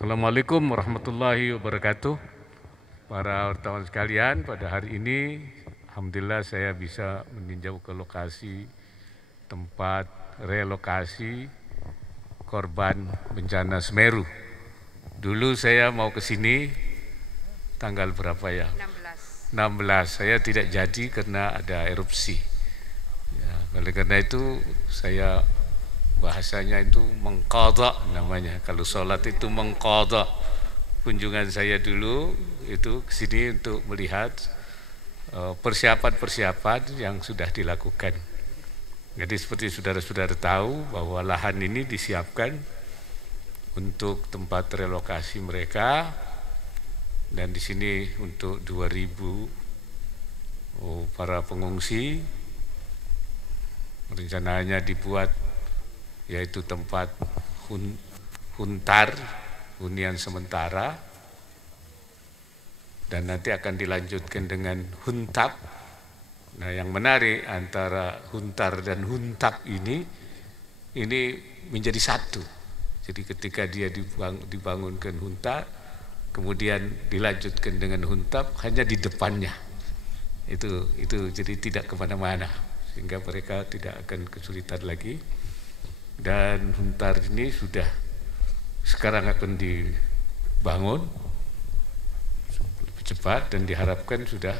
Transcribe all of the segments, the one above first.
Assalamualaikum warahmatullahi wabarakatuh. Para wartawan sekalian, pada hari ini alhamdulillah saya bisa meninjau ke lokasi tempat relokasi korban bencana Semeru. Dulu saya mau ke sini tanggal berapa ya? 16. Saya tidak jadi karena ada erupsi. Ya, oleh karena itu saya bahasanya itu mengqadha namanya. Kalau sholat itu mengqadha. Kunjungan saya dulu itu ke sini untuk melihat persiapan-persiapan yang sudah dilakukan. Jadi seperti saudara-saudara tahu bahwa lahan ini disiapkan untuk tempat relokasi mereka, dan di sini untuk 2000 para pengungsi. Rencananya dibuat yaitu tempat huntar, hunian sementara, dan nanti akan dilanjutkan dengan huntap. Nah, yang menarik antara huntar dan huntap ini menjadi satu. Jadi ketika dia dibangunkan huntar, kemudian dilanjutkan dengan huntap hanya di depannya. Itu jadi tidak kemana-mana, sehingga mereka tidak akan kesulitan lagi. Dan huntar ini sudah sekarang akan dibangun lebih cepat, dan diharapkan sudah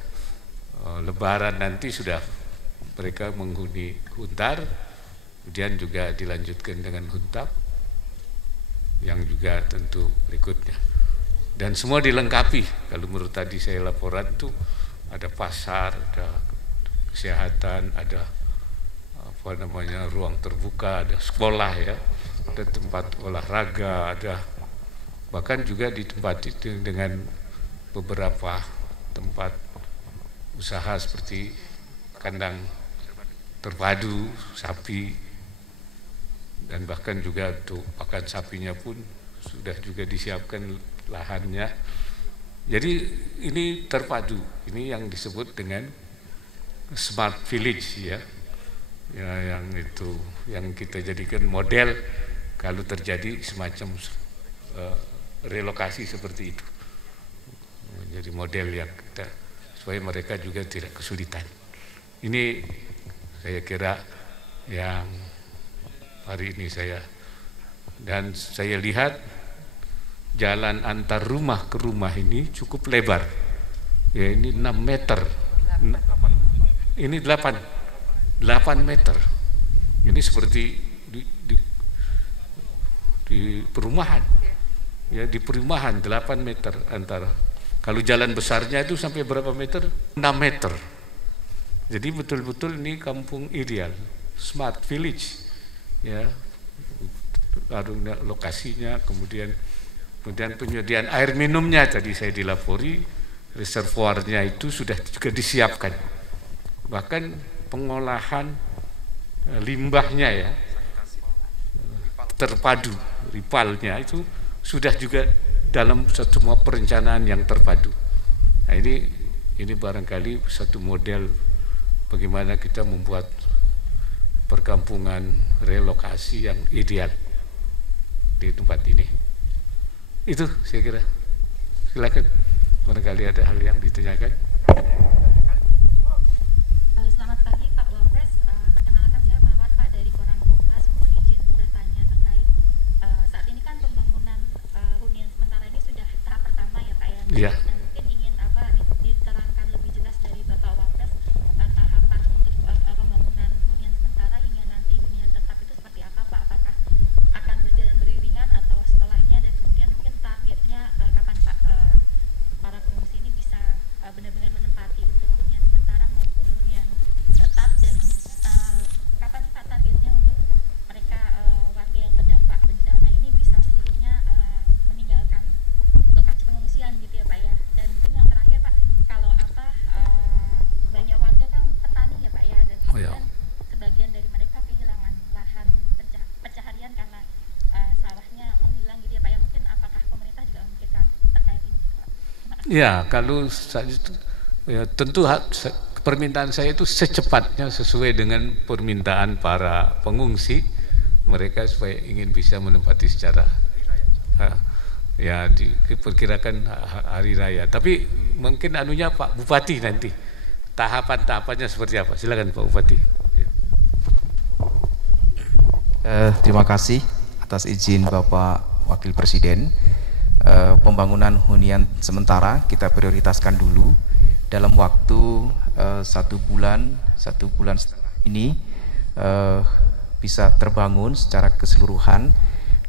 Lebaran nanti sudah mereka menghuni huntar, kemudian juga dilanjutkan dengan huntap yang juga tentu berikutnya. Dan semua dilengkapi. Kalau menurut tadi saya laporan tuh ada pasar, ada kesehatan, ada ruang terbuka, ada sekolah ya, ada tempat olahraga, ada bahkan juga ditempati dengan beberapa tempat usaha seperti kandang terpadu sapi, dan bahkan juga untuk pakan sapinya pun sudah juga disiapkan lahannya. Jadi ini terpadu, ini yang disebut dengan smart village ya. Ya, yang kita jadikan model kalau terjadi semacam relokasi seperti itu. Jadi model yang kita, supaya mereka juga tidak kesulitan. Ini saya kira yang hari ini saya lihat jalan antar rumah ke rumah ini cukup lebar. Ya, ini 6 meter. Ini 8 meter. Ini seperti di perumahan. Ya, di perumahan 8 meter antara. Kalau jalan besarnya itu sampai berapa meter? 6 meter. Jadi betul-betul ini kampung ideal, smart village. Ya, lokasinya, kemudian penyediaan air minumnya tadi saya dilapori, reservoirnya itu sudah juga disiapkan. Bahkan pengolahan limbahnya ya, terpadu, ripalnya itu sudah juga dalam semua perencanaan yang terpadu. Nah, ini barangkali satu model bagaimana kita membuat perkampungan relokasi yang ideal di tempat ini. Itu saya kira. Silakan, barangkali ada hal yang ditanyakan. Selamat pagi Pak Wapres, perkenalkan saya Mawar Pak dari Koran Kompas. Mohon izin bertanya terkait saat ini kan pembangunan hunian sementara ini sudah tahap pertama ya Pak ya. Iya. Dan mungkin ingin diterangkan lebih jelas dari Bapak Wapres tahapan untuk pembangunan hunian sementara hingga nanti hunian tetap itu seperti apa Pak? Apakah akan berjalan beriringan atau setelahnya, dan kemudian mungkin targetnya kapan Pak para pengungsi ini bisa benar-benar menempati untuk hunian sementara maupun hunian tetap, dan kapan Pak targetnya untuk mereka warga yang terdampak bencana ini bisa seluruhnya meninggalkan lokasi pengungsian gitu ya Pak ya. Dan mungkin yang terakhir Pak, kalau banyak warga kan petani ya Pak ya, dan kemudian sebagian dari mereka kehilangan lahan pencaharian karena sawahnya menghilang gitu ya Pak ya. Mungkin apakah pemerintah juga memikirkan terkait ini juga Pak? Ya, kalau saat itu ya, tentu permintaan saya itu secepatnya sesuai dengan permintaan para pengungsi mereka supaya ingin bisa menempati secara ya diperkirakan hari raya. Tapi mungkin anunya Pak Bupati nanti tahapan-tahapannya seperti apa? Silakan Pak Bupati. Terima kasih atas izin Bapak Wakil Presiden. Pembangunan hunian sementara kita prioritaskan dulu dalam waktu 1 bulan setengah ini bisa terbangun secara keseluruhan.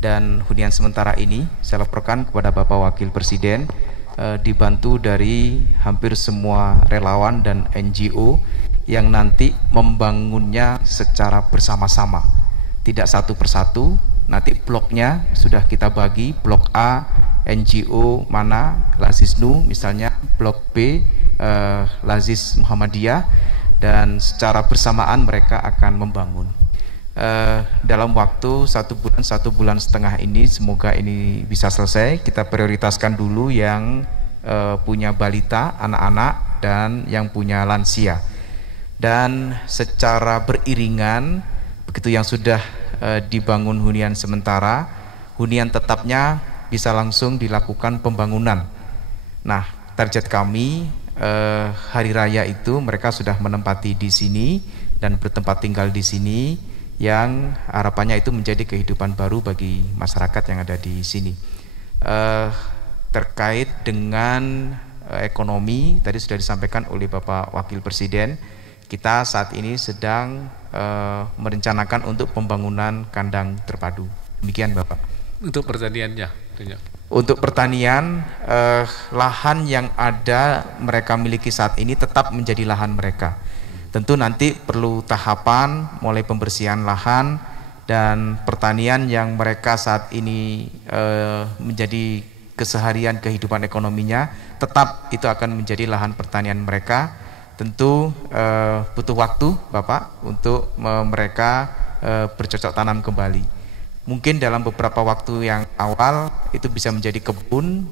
Dan hunian sementara ini saya laporkan kepada Bapak Wakil Presiden dibantu dari hampir semua relawan dan NGO yang nanti membangunnya secara bersama-sama, tidak satu persatu. Nanti bloknya sudah kita bagi, blok A NGO mana Lazisnu misalnya, blok B Lazis Muhammadiyah, dan secara bersamaan mereka akan membangun. Dalam waktu 1 bulan setengah ini semoga ini bisa selesai. Kita prioritaskan dulu yang punya balita, anak-anak, dan yang punya lansia. Dan secara beriringan, begitu yang sudah dibangun hunian sementara, hunian tetapnya bisa langsung dilakukan pembangunan. Nah, target kami hari raya itu mereka sudah menempati di sini dan bertempat tinggal di sini, yang harapannya itu menjadi kehidupan baru bagi masyarakat yang ada di sini. Terkait dengan ekonomi, tadi sudah disampaikan oleh Bapak Wakil Presiden, kita saat ini sedang merencanakan untuk pembangunan kandang terpadu. Demikian Bapak. Untuk pertaniannya? Untuk pertanian, lahan yang ada mereka miliki saat ini tetap menjadi lahan mereka. Tentu nanti perlu tahapan mulai pembersihan lahan, dan pertanian yang mereka saat ini menjadi keseharian kehidupan ekonominya, tetap itu akan menjadi lahan pertanian mereka. Tentu butuh waktu Bapak untuk mereka bercocok tanam kembali. Mungkin dalam beberapa waktu yang awal itu bisa menjadi kebun,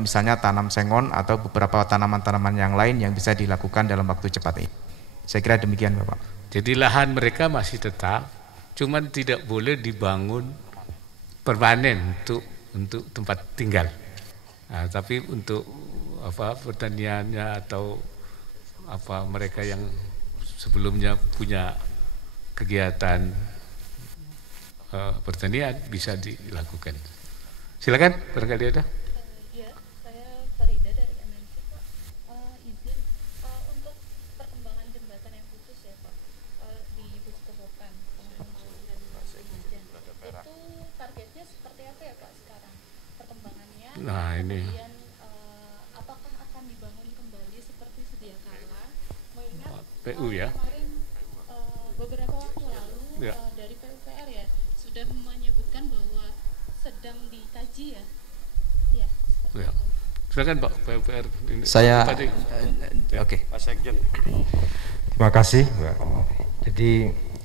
misalnya tanam sengon atau beberapa tanaman-tanaman yang lain yang bisa dilakukan dalam waktu cepat ini. Saya kira demikian Bapak. Jadi lahan mereka masih tetap, cuman tidak boleh dibangun permanen untuk tempat tinggal. Nah, tapi untuk pertaniannya atau mereka yang sebelumnya punya kegiatan pertanian bisa dilakukan. Silakan, barangkali ada. Ya, saya Farida dari MNC Pak. Izin untuk perkembangan jembatan yang putus ya Pak, di Buskobokan dan itu targetnya seperti apa ya Pak sekarang perkembangannya? Nah ini. Kemudian apakah akan dibangun kembali seperti sedia kala? Mengingat PU ya. Kemarin beberapa waktu lalu Ya. Dari PUPR ya sudah menyebutkan bahwa sedang dikaji ya. Ya, seperti Ya. itu. Silakan Pak PUPR. Saya Oke. Pak Sekjen. Terima kasih Mbak. Jadi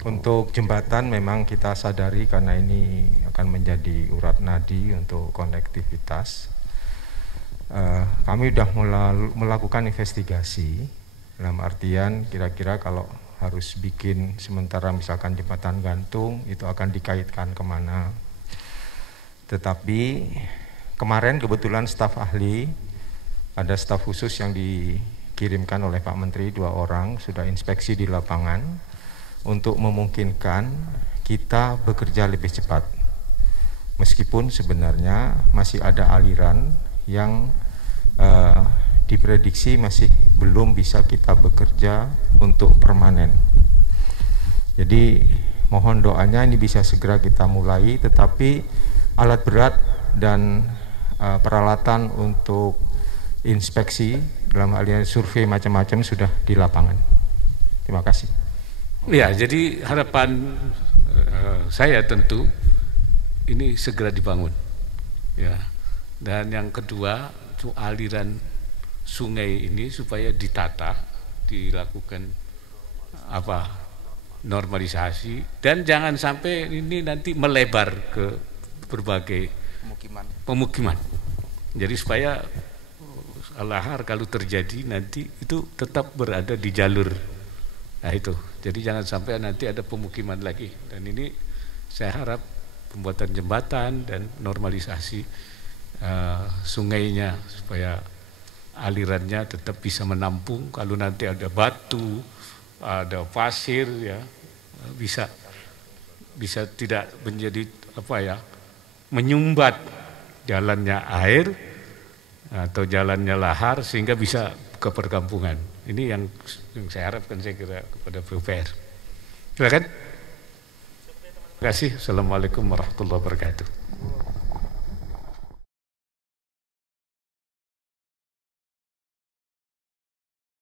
untuk jembatan memang kita sadari karena ini akan menjadi urat nadi untuk konektivitas. Kami sudah melakukan investigasi dalam artian kira-kira kalau harus bikin sementara misalkan jembatan gantung itu akan dikaitkan kemana. Tetapi kemarin kebetulan staf ahli, ada staf khusus yang dikirimkan oleh Pak Menteri 2 orang sudah inspeksi di lapangan untuk memungkinkan kita bekerja lebih cepat. Meskipun sebenarnya masih ada aliran yang diprediksi masih belum bisa kita bekerja untuk permanen. Jadi mohon doanya ini bisa segera kita mulai, tetapi alat berat dan peralatan untuk inspeksi dalam hal ini survei macam-macam sudah di lapangan. Terima kasih. Ya, jadi harapan saya tentu ini segera dibangun. Ya. Dan yang kedua, aliran sungai ini supaya ditata, dilakukan normalisasi, dan jangan sampai ini nanti melebar ke berbagai pemukiman. Jadi supaya lahar kalau terjadi nanti itu tetap berada di jalur. Nah itu, jadi jangan sampai nanti ada pemukiman lagi. Dan ini saya harap pembuatan jembatan dan normalisasi sungainya supaya alirannya tetap bisa menampung. Kalau nanti ada batu, ada pasir, ya bisa tidak menjadi menyumbat jalannya air atau jalannya lahar sehingga bisa ke perkampungan. Ini yang saya harapkan, saya kira, kepada PUPR. Silakan. Terima kasih. Assalamualaikum warahmatullahi wabarakatuh.